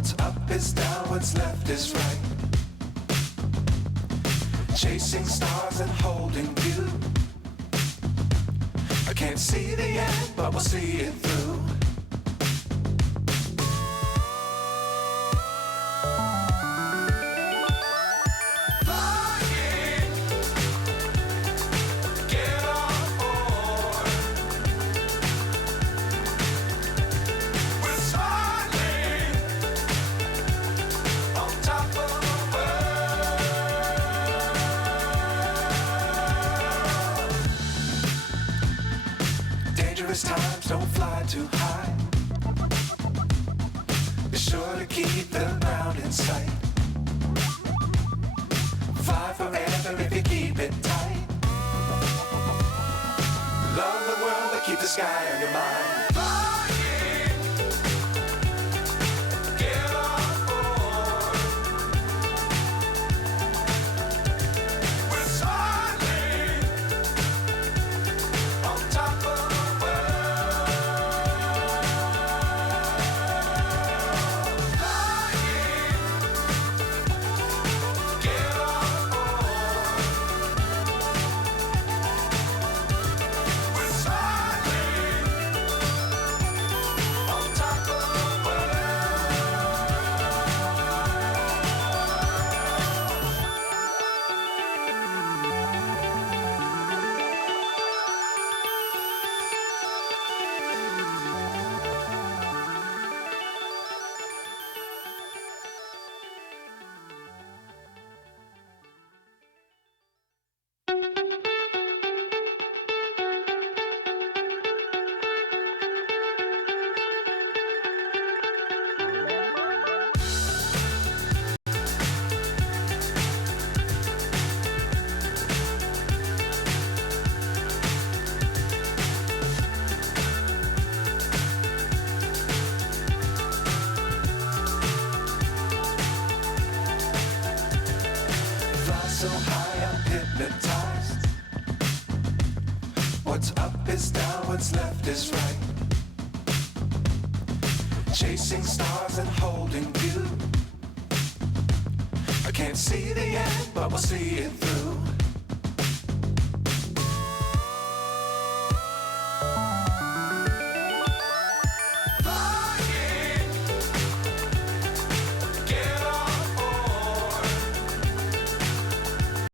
What's up is down, what's left is right. Chasing stars and holding you. I can't see the end, but we'll see it through. Dangerous times, don't fly too high. Be sure to keep the ground in sight. Fly forever if you keep it tight. Love the world, but keep the sky on your mind. So high, I'm hypnotized. What's up is down, what's left is right. Chasing stars and holding you. I can't see the end, but we'll see it through.